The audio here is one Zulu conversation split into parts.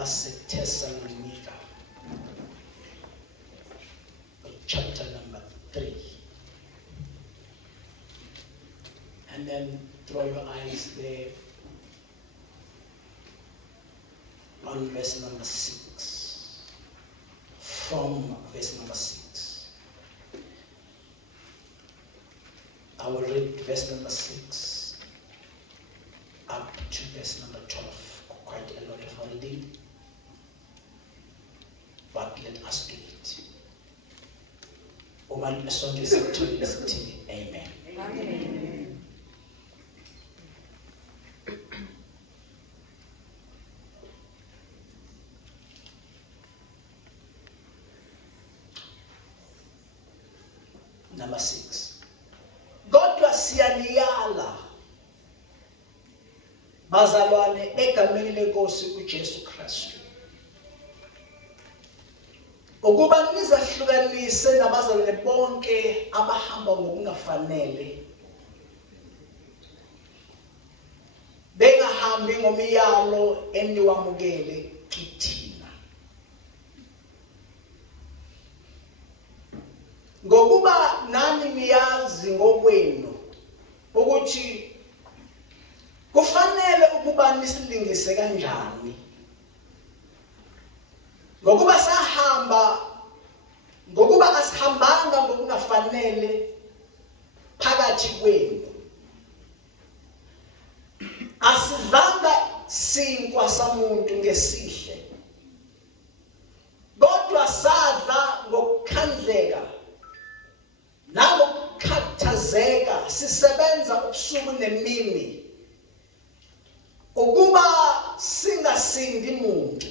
baseThessalonika, chapter number 3. And then throw your eyes there on verse number 6. From verse number 6. I will read verse number 6 up to verse number 12. Quite a lot of reading. But let us do it. Amen. Amen. Number 6. Kodwa siyaniyala bazalwane egameni lenkosi uJesu Kristu ukuba nizahlukanise nabazalwane bonke abahamba ngokungafanele bengahambi ngomiyalo eniwamukele kithina ngokuba nani niyazi ngokwenu ukuthi kufanele ukuba nisilingise kanjani ngokuba asihambanga ngokungafanele phakathi kwenu asidlanga sinkwa samuntu ngesihle kodwa sadla ngokukhandleka nangokukhathazeka sisebenza ubusuku nemini ukuba singasindi muntu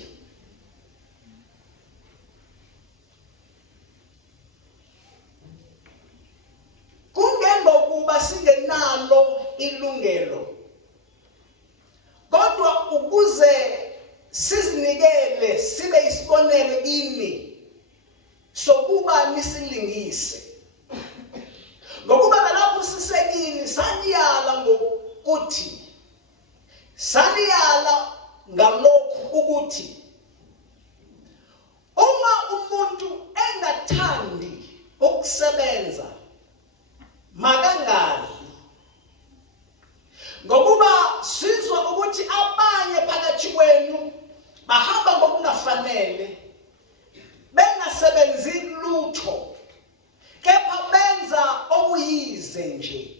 kungengokuba singenalo ilungelo kodwa ukuze sizinikele sibe isibonelo ini sokuba nisilingise ngokuba lapho sisekini saniyala ngokuthi saniyala ngalokhu ukuthi uma umuntu engathandi ukusebenza makangadli ngokuba sizwa ukuthi abanye phakathi kwenu bahamba ngokungafanele bengasebenzi lutho kepha benza okuyize nje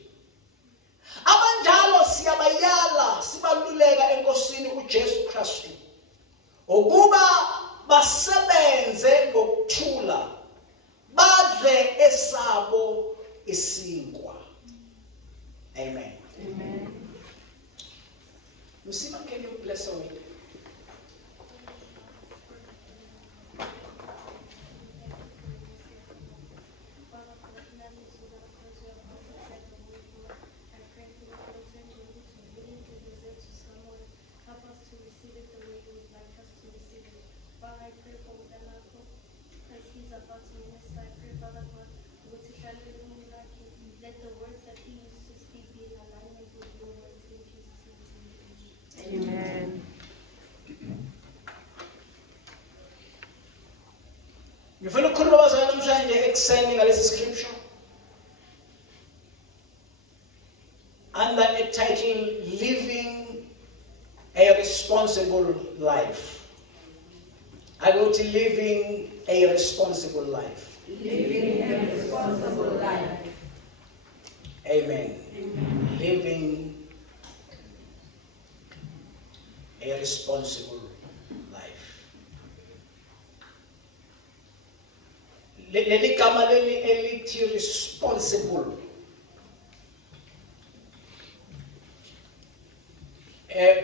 abanjalo siyabayala sibaluleka enkosini uJesu Kristu ukuba basebenze ngokuthula badle esabo isinkwa. Amen. Amen. Msima, can you bless her with it? Amen. Ngifuna ukukhuluma abazali namhlanje ekuseni ngalesi scripture under a title Living a Responsible Life. I go to living a responsible life. Living a responsible life. Amen. Living a responsible life. Leli gama leli elithi responsible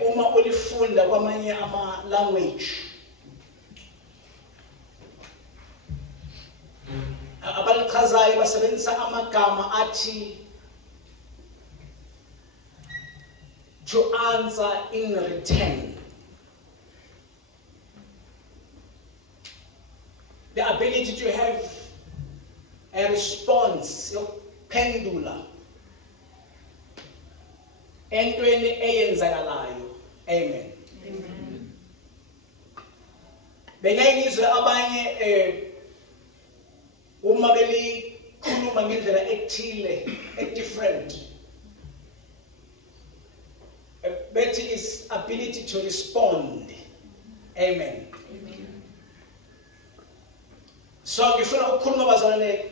uma ulifunda kwamanye ama language abalichazayo basebenzisa amagama athi to answer in return. The ability to have a response, pendula, entweni eyenzakalayo. Amen. Amen. Bengayizwe abanye uma belikhuluma ngendlela ethile different. Bethi is ability to respond. Amen. Amen. So ngifuna ukukhuluma bazalwane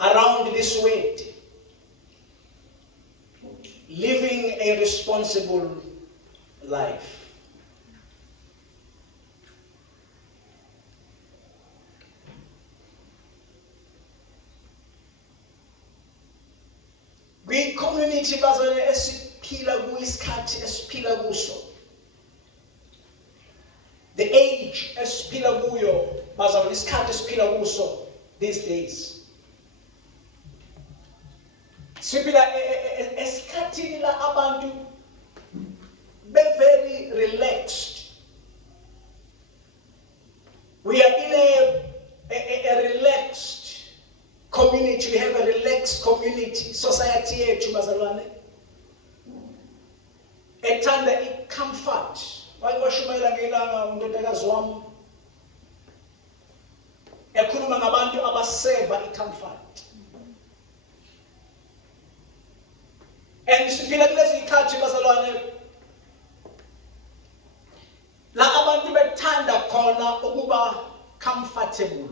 around this word, living a responsible life. We community bazalwane esiphila kuyisikhathi esiphila kuso. The age esiphila kuyo bazalwane isikhathi esiphila kuso these days. Siphila esikhathini la abantu be very relaxed. We are in a relaxed community. We have a relaxed community, society yethu bazalwane. Ethanda i-comfort. Washumayela ngelanga undodakazi wami. Ekhuluma ngabantu abaseva i-comfort. And siphila kulezi ikhathi bazalwane la abantu bethanda khona ukuba comfortable,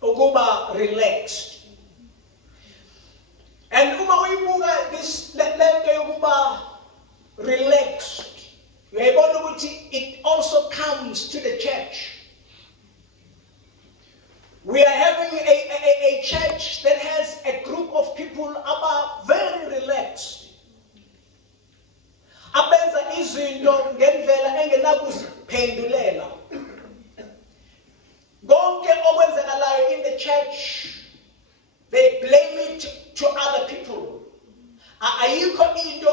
ukuba relaxed. And uma uyibuka this lento yokuba relaxed, uyayibona ukuthi it also comes to the church. We are having a church that has a group of people about very relaxed. Abenza izinto ngendlela engenakuziphendulela. Konke okwenzakalayo in the church, they blame it to other people. Ayikho into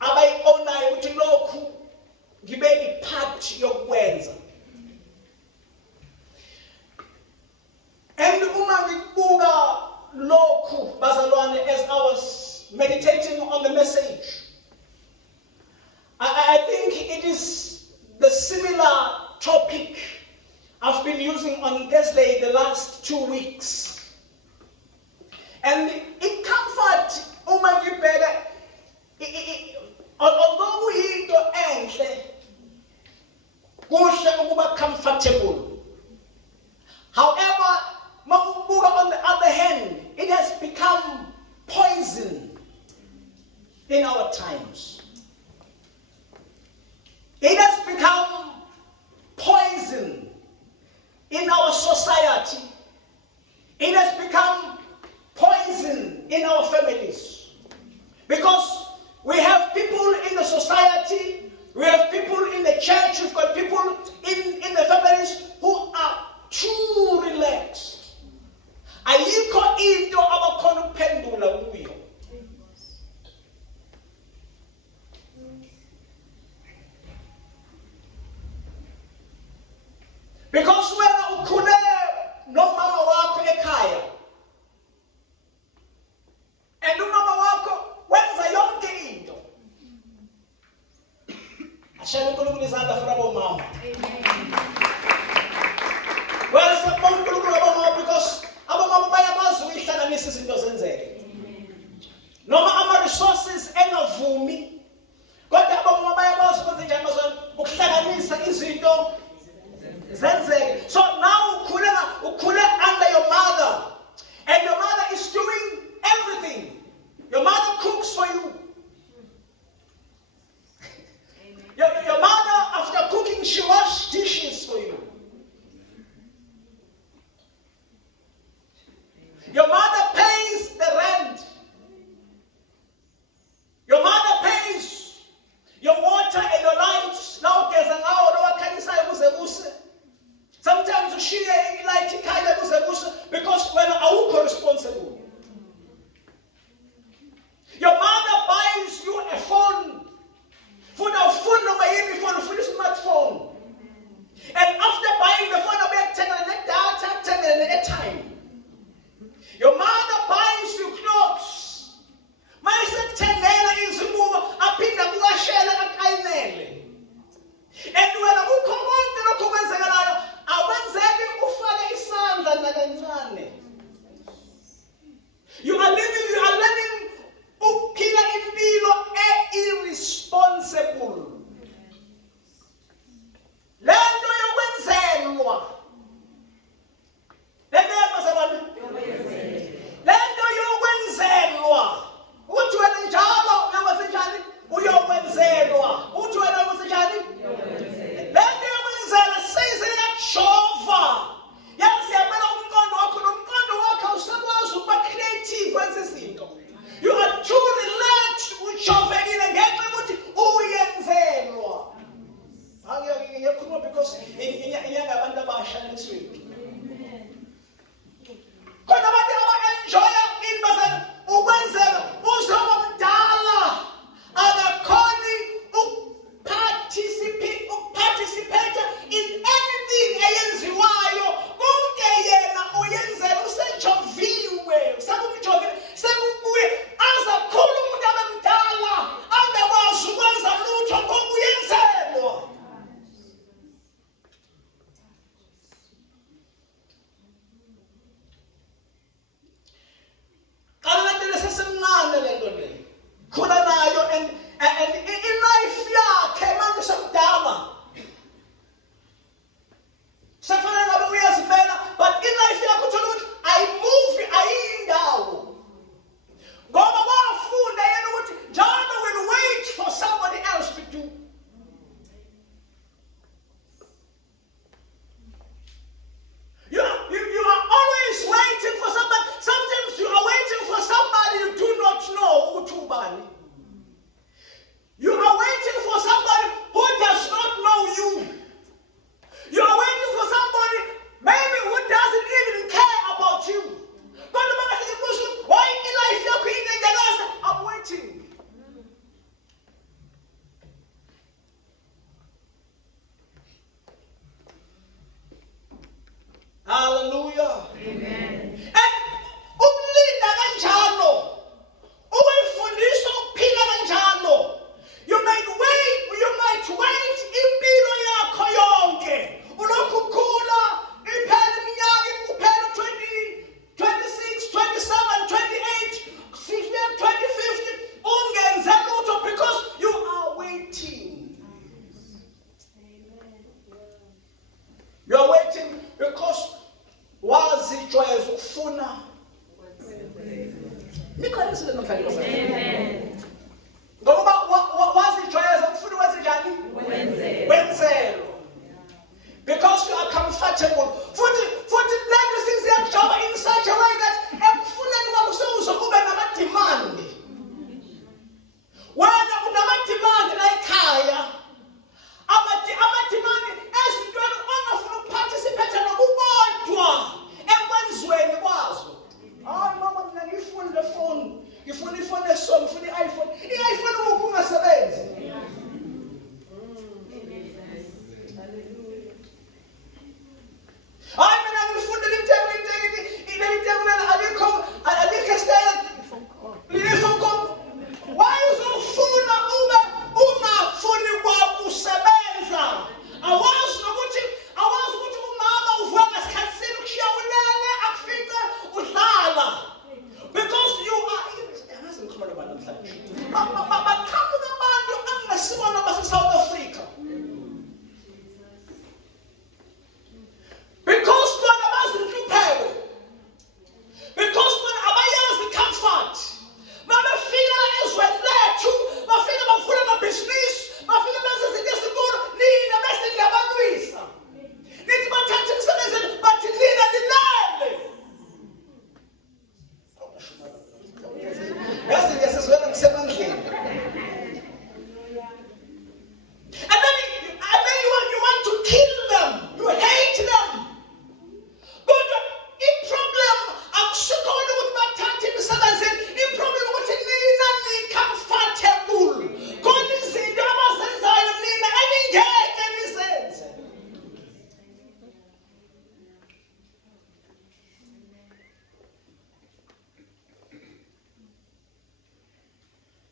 abayonayo ukuthi lokhu ngibe ipart yokwenza. And uma ngibuka lokhu bazalwane, as I was meditating on the message, I think it is the similar topic I've been using on Thursday the last 2 weeks. And in comfort, uma ngibheka, although kuyinto enhle, kuhle ukuba comfortable. However, on the other hand, it has become poison in our times. It has become poison in our society. It has become poison in our families. Because we have people in the society, we have people in the church, we've got people in the families who are too relaxed. Ayikho into abakhona ukuphendula kuyo. Because wena ukhule nomama wakho ekhaya, and umama wakho wenza yonke into. Ashaya uNkulunkulu izandla for abomama. wazijwayeza ukufuna niqalisile namhlanje Amen. ngoba wazijwayeza ukufuna wenze njani wenzelo because you are comfortable futhi lento siziyakujoba in such a way that ekufuneni kwakho sewuzokube nama-demand wena unama-demand la ekhaya ama-demand ezintweni ongafuna ukuparticipate nokubodwa ekwenziweni kwazo. Hayi mama mina ngifuna le phone, ngifuna ifone eso, ngifuna i-iPhone. I-iPhone ukuphi ungasebenzi? Hayi mina ngifuna alikho style. Phone call. Why uzofuna ube ungafuni kwakusebenza? Awazi ukuthi umama uvuka ngesikhathi ukushiya ulele akufika udlala. Because you are yazi ngikhuluma nabantu namhlanje. Baqhamuka abantu angasibona base-South Africa. Because bona bazinhlupheko. Because bona abayazi comfort. Bafika la ezweni lethu, bafika bavula amabhizinisi, bafika benze izinto ezinkulu, nina bese niyabalwisa. Nithi bathathe emsebenzini, bathi nina nilale. Yazi ngiyasizwela ngisemandleni. And then you want to kill them. You hate them. But i-problem akusikho ukuthi bathathe emsebenzini. I-problem ukuthi nina ni-comfortable. Khona izinto abazenzayo nina eningeke nizenze.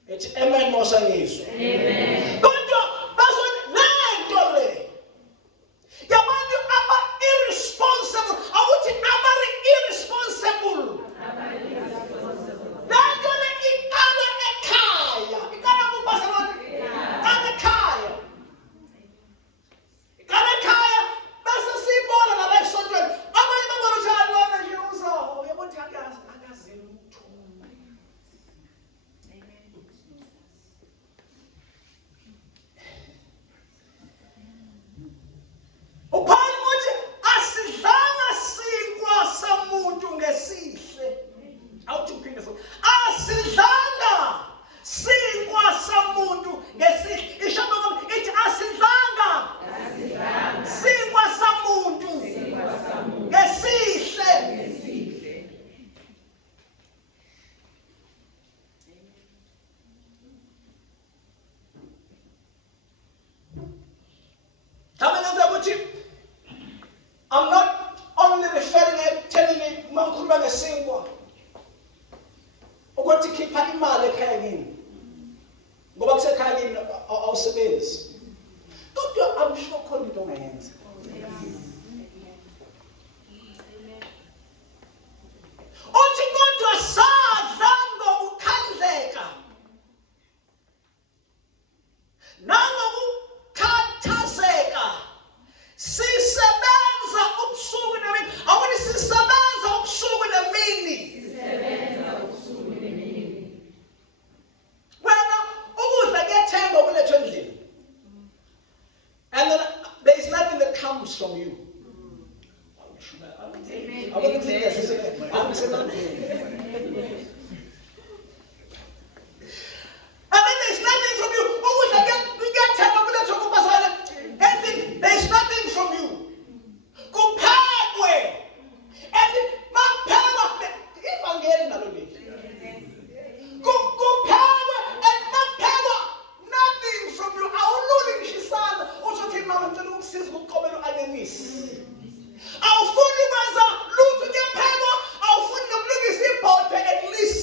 Ethi amen mosangizwe. Amen. Kodwa bazona lento le yabantu aba-irresponsible awuthi abari-irresponsible lento le iqala ekhaya iqala kubazalwane iqala ekhaya bese siyibona nala esontweni abanye babona ukuthi lona nje uzawo yabo ukuthi akazi lutho. Uphawula ukuthi asidlanga sinkwa samuntu ngesihle. Awuthi uphinde futhi. Asidlanga sinkwa samuntu ngesihle. Isho ngoba ithi asidlanga sinkwa samuntu ngesihle. I'm not only referring and telling you mangikhuluma ngesinkwa ukuthi khipha imali ekhaya kini ngoba kusekhaya kini awusebenzi kodwa I'm sure khona into ongayenza. Uthi kodwa sadla ngokukhandleka nangokukhathazeka sisebenza ubusuku nemini. Awuthi sisebenza ubusuku nemini. Wena ukudla kuyathenga okulethwa endlini. And then there is nothing that comes from you. And then there's nothing from you. There's nothing from you. Kuphekwe. And maphekwa ivangeli nalo lithi. Kuphekwe and maphekwa nothing from you. Awululi ngishisana uthi mama ngicela ukusiza ukuqobela u-anyanisi. Awufuni kwenza lutho kuyaphekwa, awufuni nokulungisa ibhodwe at least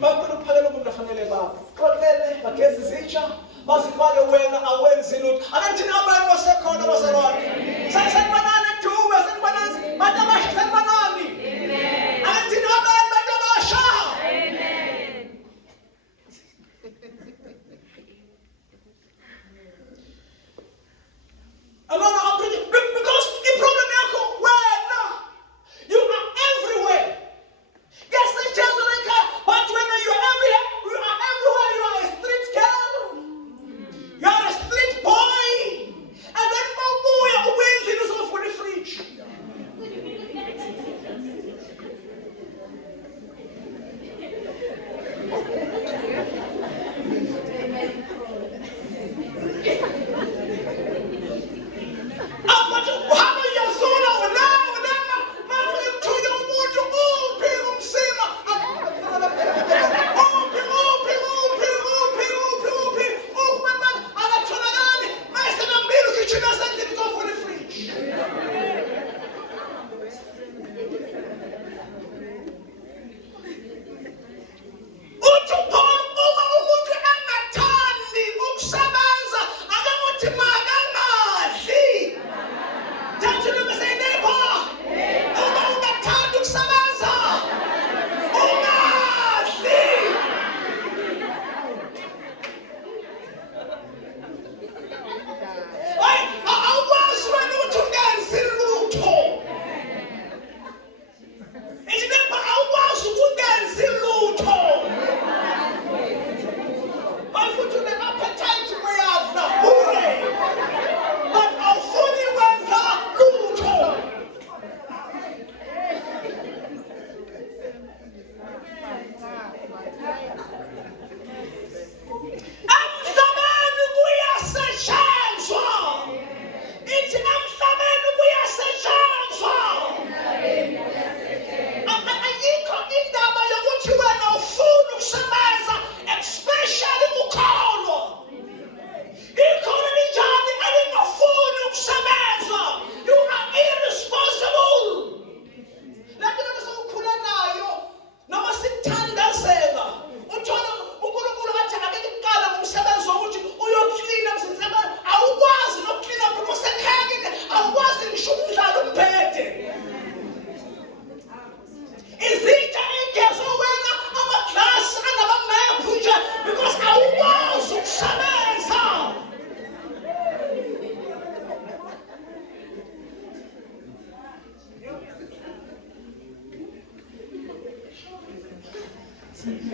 Makulo phakela umuntu afanele baba. Xoxele bagezi izitsha. Bazibale wena awenzi lutho. Akathi nabanye basekhona bazalwane. Sanibonani Dube, sanibonani Matabasha, sanibonani. Amen. Akathi nabanye Matabasha. Amen. Because the problem yakho wena, you are everywhere. Yes, the Jesuit, but when you are everywhere, you are a street girl, you are a street boy, and then you are waiting for the fridge.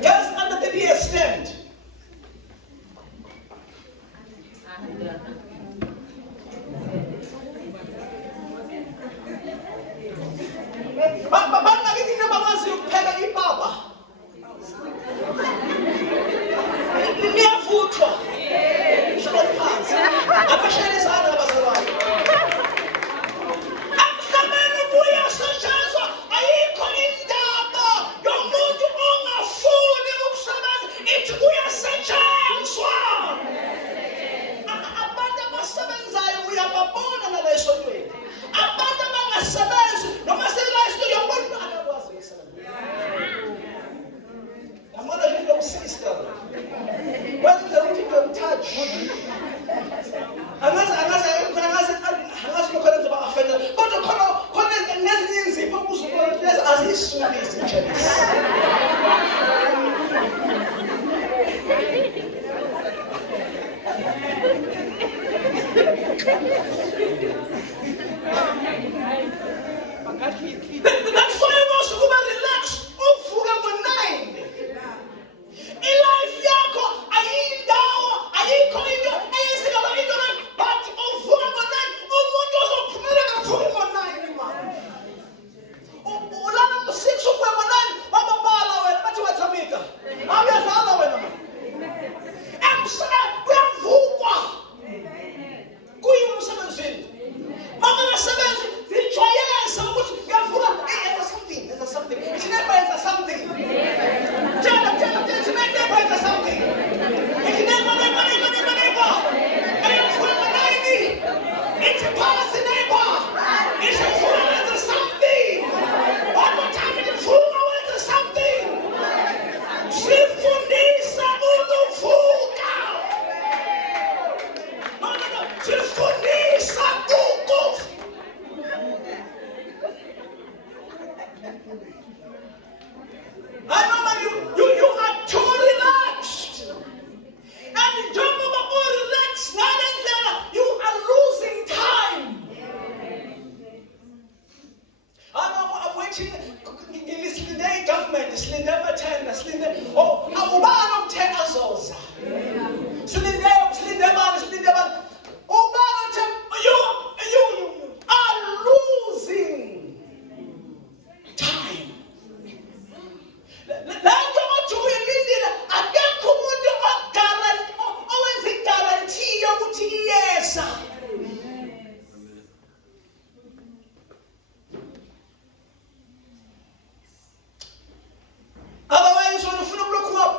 Just under the deer stand. It's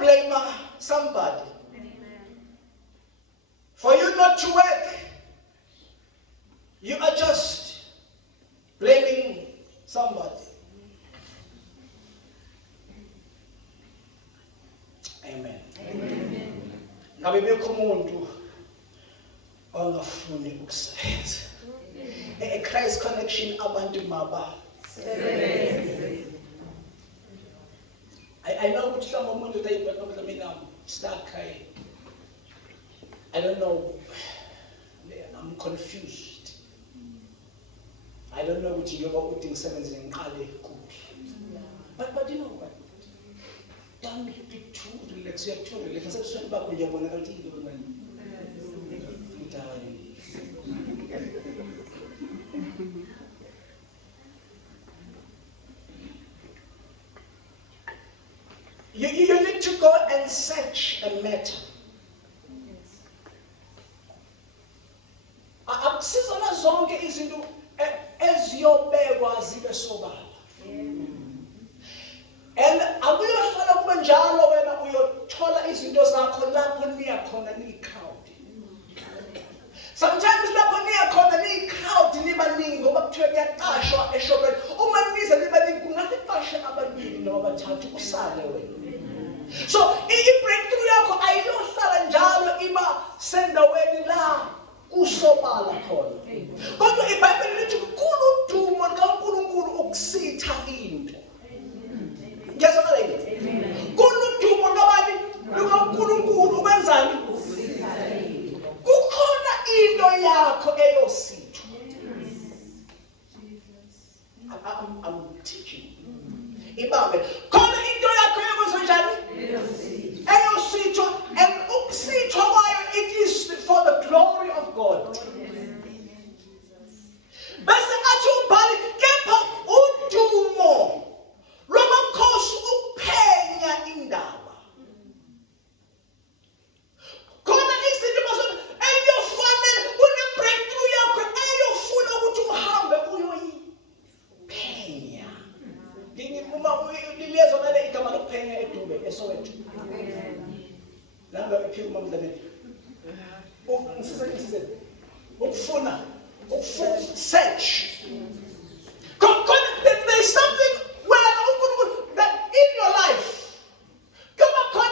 blame somebody. For you not to work, you are just blaming somebody. Amen. Ngabe bekho umuntu ongafuni ukusebenza. Christ Connection abantu maba. I know which some of you today, but I mean, start crying. I don't know. I'm confused. I don't know what you're about putting sevens in Kale Kupi. But you know what? Don't be too relaxed. You're too relaxed. I'm sorry about when you're going to do You need to go and search a matter. Akusizona zonke izinto eziyobekwa zibe sobala. And akuyohlala kube njalo wena uyothola izinto zakho lapho niya khona ni-crowd. Sometimes lapho niya khona ni-crowd nibaningi ngoba kuthiwe kuyaqashwa eshopeni. Uma niza nibaningi kungakuqashe ababili noma bathathu usale wena. So, i-breakthrough yakho ayiyohlala njalo iba sendaweni la kusobala khona. Kodwa iBhayibheli lithi kukhulu udumo kaNkulunkulu ukusitha into. Ngiyazwakala yini? Kukhulu udumo kabani lukaNkulunkulu ukwenzani? Ukusitha into. Kukhona into yakho eyosithwa. I'm teaching. Ibambe. Khona into yakho eyokwenzenjani? Eyosithwa, and ukusithwa kwayo it is for the glory of God. Bese athi umbhali kepha udumo lwamakhosi ukuphenya indaba. Khona izinto eyofanele une-breakthrough yakho eyofuna ukuthi uhambe uyoyiphenya. Uma lilezwa ngale igama lokuphenya eDube eSoweto. Nanga iphika umamdlameni. Ukufuna search. There's something that in your life. Come on,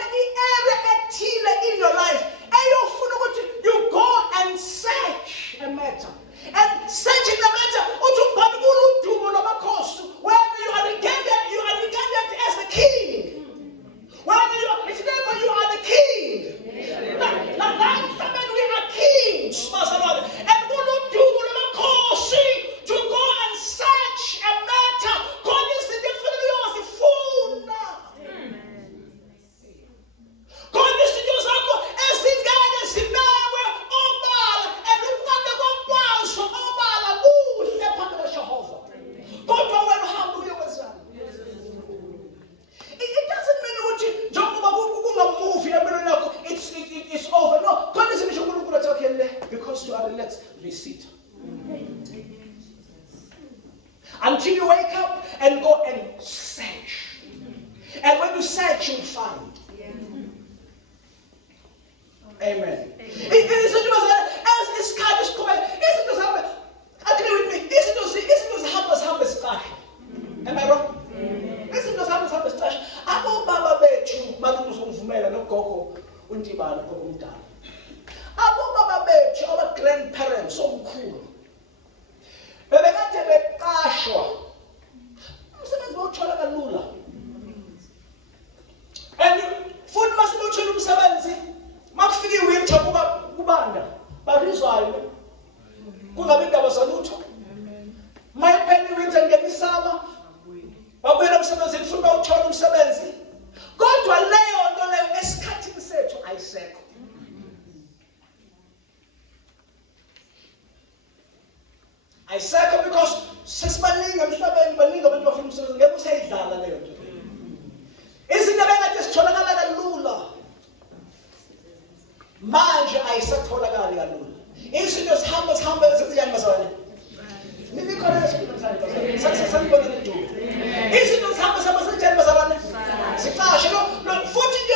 area ethile in your life. You go and search a matter. And searching the matter, whether you are regarded as the king. Whether you are the king. Now, we are kings. And to go and search a matter. God is definitely was a fool now. God is to use as the God as the man where Obala and the one that was Obala the Jehovah. God will humble you as well. It doesn't mean what you move it's over. No, God is in because you are relaxed, receipt. Until you wake up and go and search. And when you search, you'll find. Amen. As this card is quiet, agree with me. Am I wrong? Abo baba bethu balunguzumvumela nogogo uNtibana kokumdala. Abo baba bethu aba grandparents omkhulu. Bebekade beqashwa. Umsebenzi bawuthola kalula. And futhi masibuthola umsebenzi, makufika iwinter kubanda, babizwayo. Kungabe indaba zalutho. Mayiphela iwinter ngemisaba. Babuyela umsebenzini futhi bawuthola umsebenzi. Kodwa leyo nto leyo esikhathini sethu ayisekho. Ayisekho because sesibaningi emhlabeni baningi abantu bafuna umsebenzi ngeke usayidlala leyo nto. Izinto ebekade zitholakala kalula manje ayisatholakali kalula. Izinto zihamba zeziyangazana. Nibikhona esikuthanda. Sasibona nedumo. Izinto zihamba senjani bazalwane? Siqashe lo futhi nje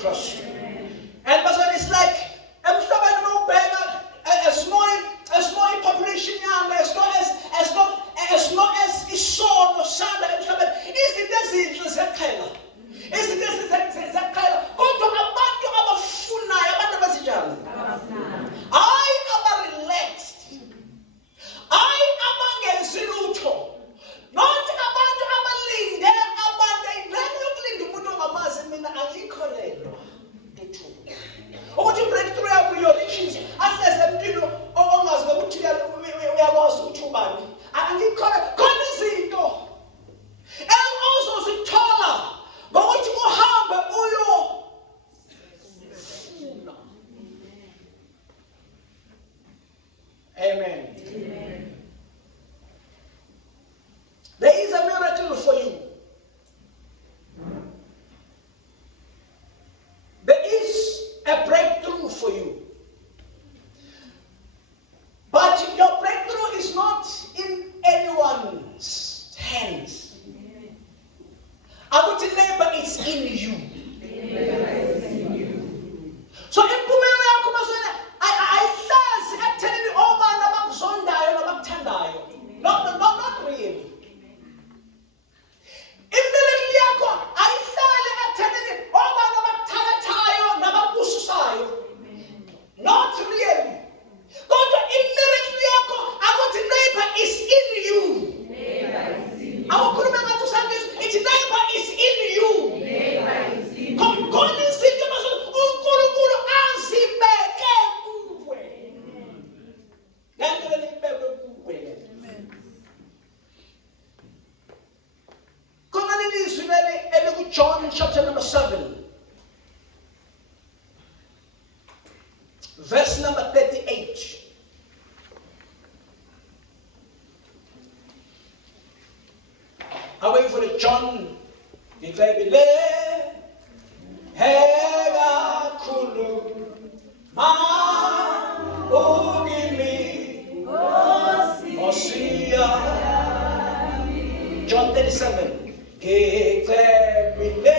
Christ. And but when it's like emhlabeni mawubheka a small population yami as long as isono sanda emhlabeni izinto ezinhle ziyaphela. Izinto eziyaphela kodwa abantu abafunayo abantu abazinjani? Hayi aba-relaxed. Hayi abangenzi lutho. Not abantu abalinde abantu lento yokulinda umuntu ongamazi mina angikholelwa. Ukuthi breakthrough yakho your riches ahleze empilo ongazi ukuthi uyakwazi ukuthi ubani. Angikholelwa khona izinto ozozithola ngokuthi uhambe uyo. Amen. Amen. There is a miracle for you. There is a breakthrough for you. But your breakthrough is not in anyone's hands. I would labor it's in you. So in I says telling you all about zondayo about tandayo. Not really. Immediately yako ayisale athenini obana bakuthakathayo nabakususayo. Not really. Kodwa immediately yako akuthi neighbor is in you. Awukhuluma ngathi usangizwa ithi neighbor is in you. Khona izinto uNkulunkulu azibeke kuwe. Lento lebekwe kuwe. Khona lelizwi eliku John chapter number 7. Verse number 38. I wait for the John. Ngicebile hega khulu ma ugimi Osia. John 37. Ngicebile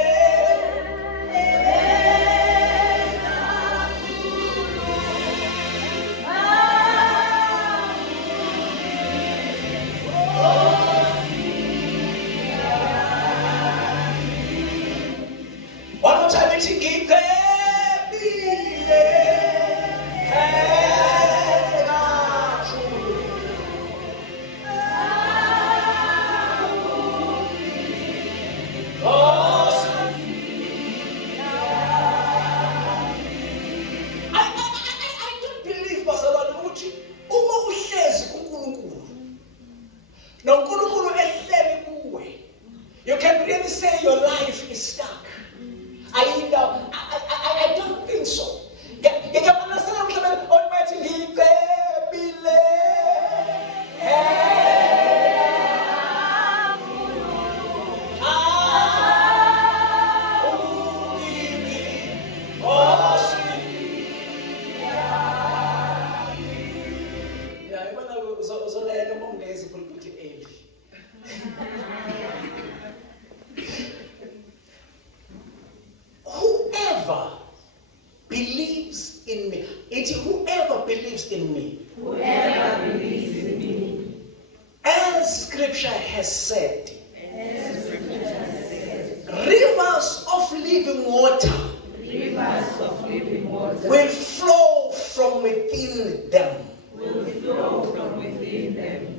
one more time, it's ngicebile hega khulu I don't believe bazalwane ukuthi uma uhlezi kuNkulunkulu noNkulunkulu ehleli kuwe, you can really say your life is stuck. I don't think so. Ngiyabonakala mhlawumbe onathi ngicebile uzolela mongezi pulpit eli. Whoever believes in me. Whoever believes in me. Whoever believes in me. As scripture has said. Rivers of living water. Rivers of living water Will flow from within them. will flow from within them.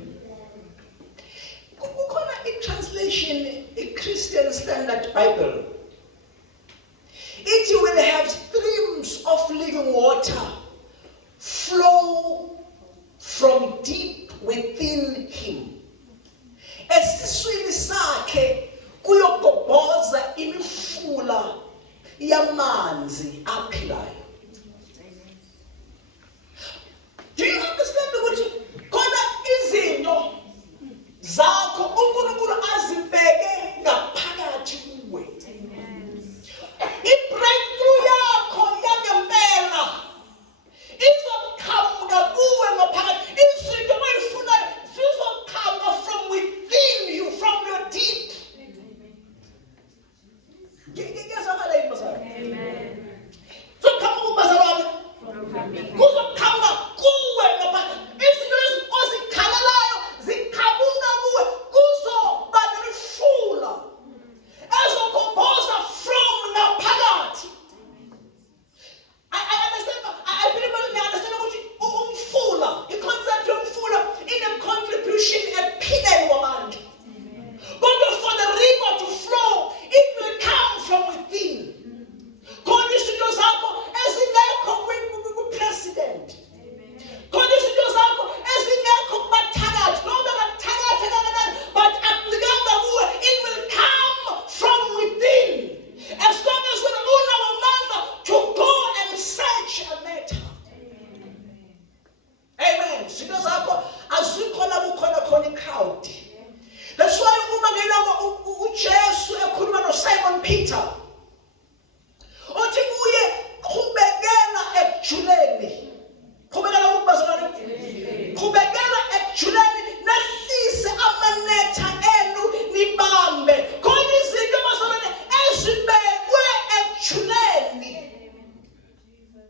In translation, a Christian Standard Bible, it will have streams of living water flow from deep within him. Esiswini sakhe kuyogobhoza imifula yamanzi aphilayo. Do you understand ukuthi khona izinto zakho uNkulunkulu azibeke ngaphakathi kuwe? I-breakthrough yakho yangempela izokhamba izinto zakho azikho la kukhona khona i-crowd. That's why uma ngiloko uJesu ekhuluma noSimon Peter uthi kuye qhubekela ekujuleni. Qhubekela ukubazalana. Qhubekela ekujuleni nahlise amanetha enu nibambe. Khona izinto bazalane ezibekwe ekujuleni.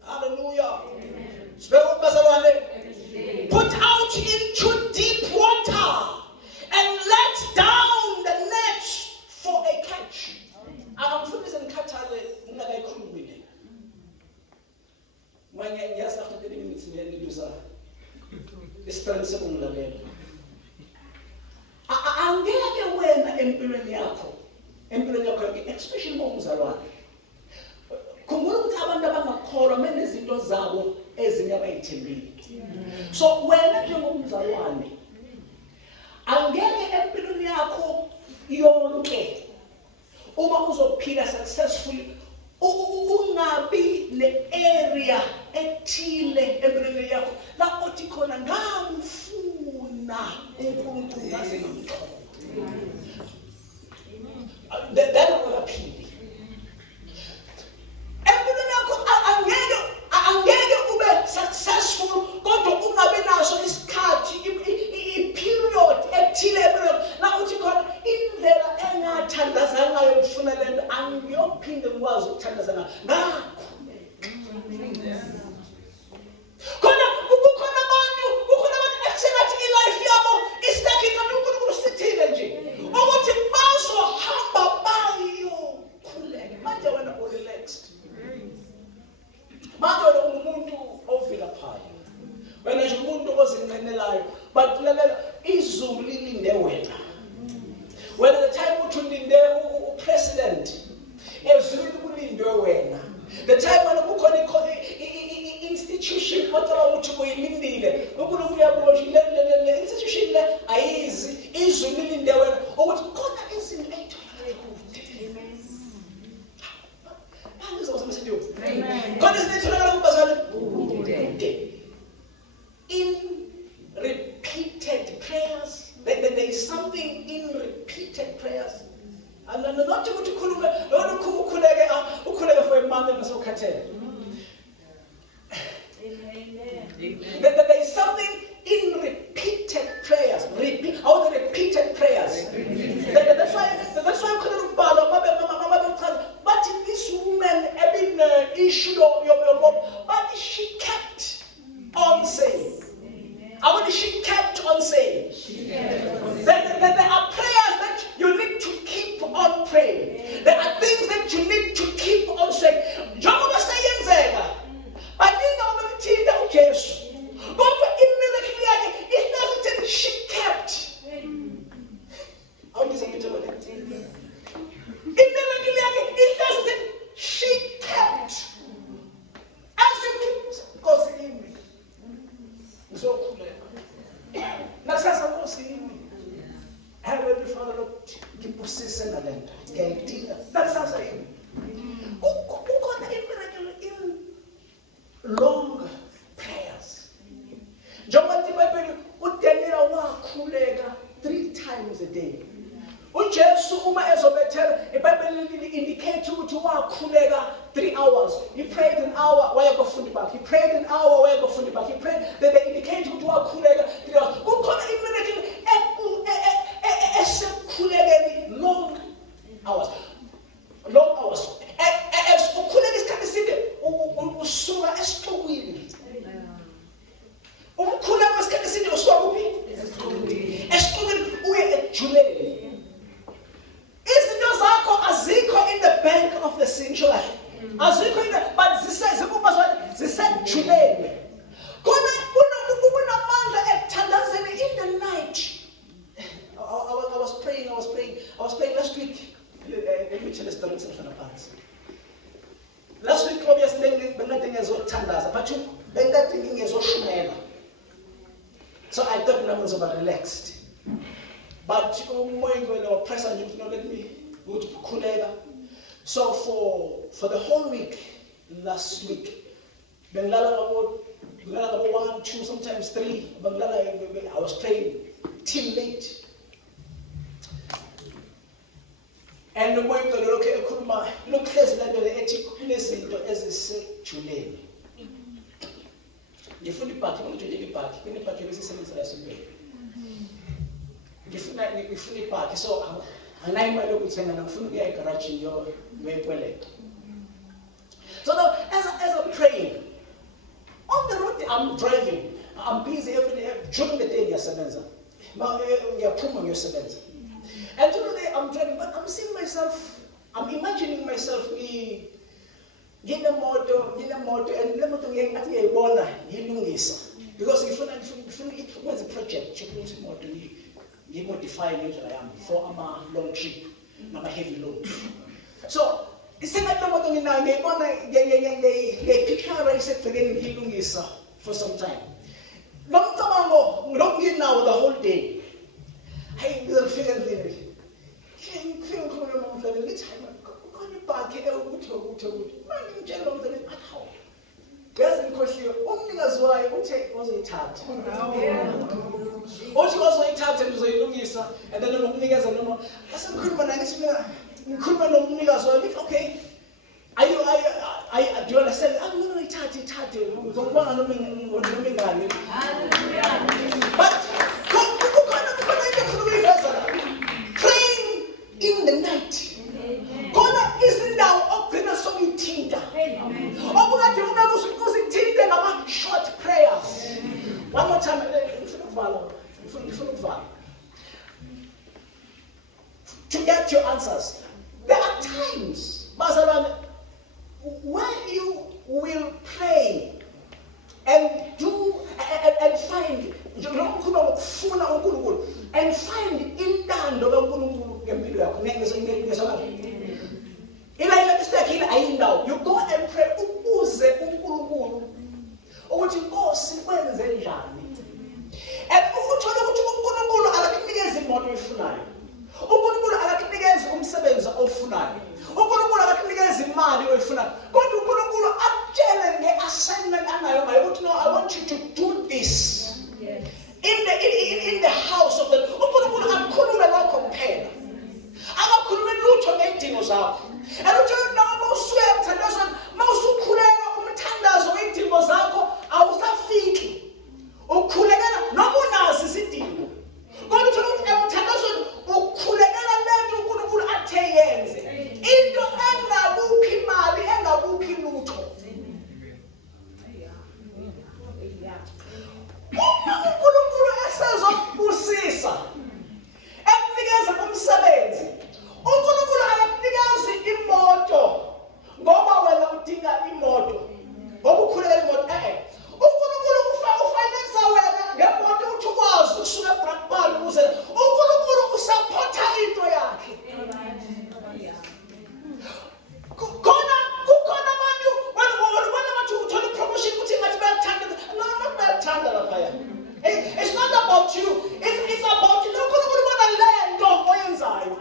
Hallelujah. Sibekwe ukubazalane. Put out into deep water and let down the nets for a catch. Angifundise ngikhathale ngingakayikhulumile. Manje ngiyasa after 30 minutes ngiyaliluza. Isiphelo sekungilalela. Angeke wena empilweni yakho especially uma umzalwane. Khumbula ukuthi abantu abangakholwa menezinto zabo ezinye abayithembile. So wena njengomzalwane angeke empilweni yakho yonke uma uzophila successfully ungabi ne-area ethile empilweni yakho la othi khona ngamfuna uNkulunkulu ngaze ngamthola. Then ungaphili empilweni yakho angeke ube successful kodwa ungabi naso isikhathi i-period ethile la uthi khona indlela engathandaza ngayo ngifuna lento angiyophinde ngikwazi ukuthandaza ngayo. Khona kukhona abantu esengathi i-life yabo istuck kanti uNkulunkulu sithile nje ukuthi bazohamba bayokhuleka. Manje wena relaxed. Manje wena umuntu ovilaphayo. Wena nje umuntu ozinqenelayo but lalela izulu lilinde wena. When the time uthi ulinde upresident ezulu kulindwe wena. The time when kukhona institution othaba uthi uyilindile uNkulunkulu uyabonga le institution le ayizi izulu lilinde wena ukuthi khona izinto ezitholakala kude. Amen. God is in repeated prayers. There is something in repeated prayers. And not to ukhuleke for a month and so khathele. There is something in repeated prayers. Repeated prayers. That's why I couldn't but this woman having issue but she kept on saying. She kept on saying. There are prayers that you need to keep on praying. There are things that you need to keep on saying. But immediately she kept. She kept. As you keep gossiping. So nasasa Nkosi Heavenly Father ngiphusise nalento ngiyayidinga nasasa yini ukhona imiracle in long prayers njengoba iBhayibheli uDaniel wakhuleka 3 times a day. uJesu uma ezobethela iBhayibheli indicate ukuthi wakhuleka 3 hours. He prayed an hour waya bafundi bakhe. He prayed an hour waya bafundi bakhe. He prayed they indicate ukuthi wakhuleka 3 hours. Kukhona imiracle esekhulekeni long hours. Long hours. Ukukhuleka isikhathi eside usuka esiqwini. Umkhuleko isikhathi eside usuka kuphi? Esiqwini uye ejuleni. Izinto zakho azikho in the bank of the sanctuary. Azikho in the but zisejuleni. Khona kunamandla ekuthandazeni in the night. I was praying last week. Let me tell you a story. Last week obviously bengathi ngezothandaza but bengathi ngizoshumela. So I thought I was about relaxed. But press and let me go to Kulega. So for the whole week, last week, Bengalabo 1, 1, 2, sometimes 3. I was praying till late. And the boy told me, okay, look, there's kunezinto ezisejuleni. Ngifuna ibhaki, ngijule ibhaki, kunebhaki ebesisebenzisa lasebele. Ngifuna ibhaki, so anginayo imali yokuthenga, ngifuna ukuya egarage yoyikweleta. So now, as I'm praying, on the road I'm driving, I'm busy every day, during the day ngiyasebenza. Ngiyaphuma ngiyosebenza. And today I'm driving, but I'm seeing myself, I'm imagining myself nginemoto, and le moto ngiyayibona ngiyilungisa. Because ngifuna ukwenza project yokulungisa imoto ngiyimodify ngendlela yami for ama-long trip, nama-heavy loads. So, isengathi le moto nginayo ngiyibona ngiyipicture isekugcineni ngiyilungisa for some time. Lo mcabango ngilokhu nginawo the whole day. Hayi ngizofika endlini. Ngifike ngikhuluma nomdlali ngithi hayi kukhona ibhaki ukuthi manje ngitshela umdlali hawu. Yazi ngikhohliwe umnikazi wayo uthe uzoyithatha. Uthi uzoyithatha uzoyilungisa and then ngomnikeza noma asengikhuluma naye ngithi mina ngikhuluma nomnikazi wayo ngithi okay. Do you understand? I'm going to ithathe. Ngizokubona noma ingane. But praying in the night. Khona izindawo ogcina sokuyithinta. Obukade usithinte ngama short prayers. One more time, ngifuna ukuvala. To get your answers. There are times, bazalwane, where you will pray and find and find intando kaNkulunkulu ngempilo yakho. You go and pray ubuze uNkulunkulu ukuthi Nkosi kwenze njani. And uthola ukuthi uNkulunkulu akakunikeza imoto oyifunayo. uNkulunkulu akakunikeza umsebenzi ofunayo. uNkulunkulu akakunikeza imali oyifunayo. Kodwa uNkulunkulu akutshele ngeassignment anayo ngayo ukuthi no, I want you to do this. In the house of the Lord. uNkulunkulu akukhulume lakho kuphela. Akakhulume lutho ngezidingo zakho. And uthi noma usuya emthandazweni, mawusukhuleka umthandazo wezidingo zakho awusafiki. Ukhulekela noma unazi isidingo. Kodwa uthi emthandazweni ukhulekela lento uNkulunkulu athe yenze. Into engakuphi imali, engakuphi lutho. Uma uNkulunkulu esezokubusisa, ekunikeza umsebenzi, uNkulunkulu akakunikezi imoto ngoba wena udinga imoto. Ngoba ukhulekela imoto. uNkulunkulu ufinance wena ngemoto uthi ukwazi ukusuka eBrakpan ukuze uNkulunkulu usupporta into yakhe. Kukhona abantu wena bathi uthola promotion ukuthi ngathi bayathanda. No, not bayathanda lapha. It's not about you. It's about you. uNkulunkulu ubona lento oyenzayo.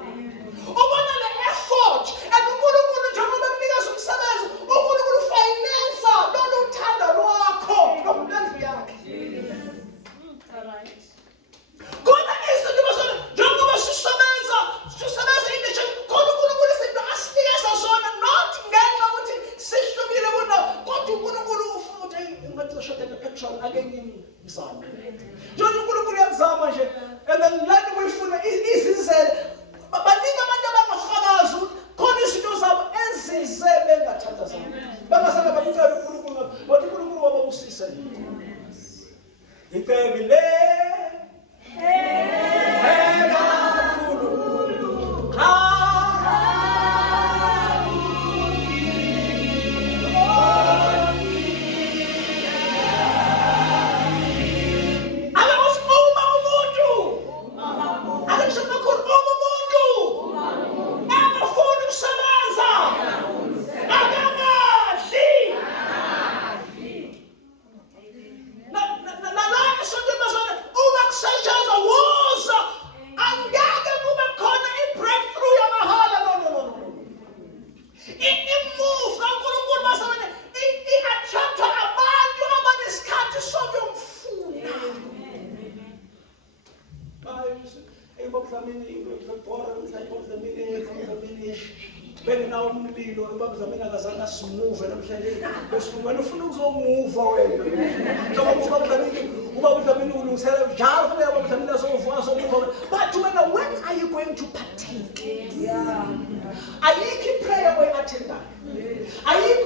Ubona le effort. And uNkulunkulu njengoba ekunikeza umsebenzi, uNkulunkulu finance lolu uthando lwakho nomndeni yakhe. Kodwa izinto basona njengoba sisebenza in the church, kodwa uNkulunkulu izinto asinikeza zona not ngenxa ukuthi sihlukile bona, kodwa uNkulunkulu ufuna ukuthi ngathi ushoda petrol ake ngimzame. Njengoba uNkulunkulu uyazama nje and then lento uyifuna izizele. Baningi abantu abangafakazi ukuthi khona izinto zabo ezize bengathatha zona. Bangasala bakuthela uNkulunkulu, bathi uNkulunkulu wababusisa. Icebile Dlamini, Dlamini, Bene na umlilo ubaba Dlamini akazange asimove namhlanje besifuna ufuna ukuzomove wena ngoba ubaba Dlamini ulungisela njalo kufanele ubaba Dlamini azovuka somove but when are you going to partake? Ayikho prayer oyattenda, ayikho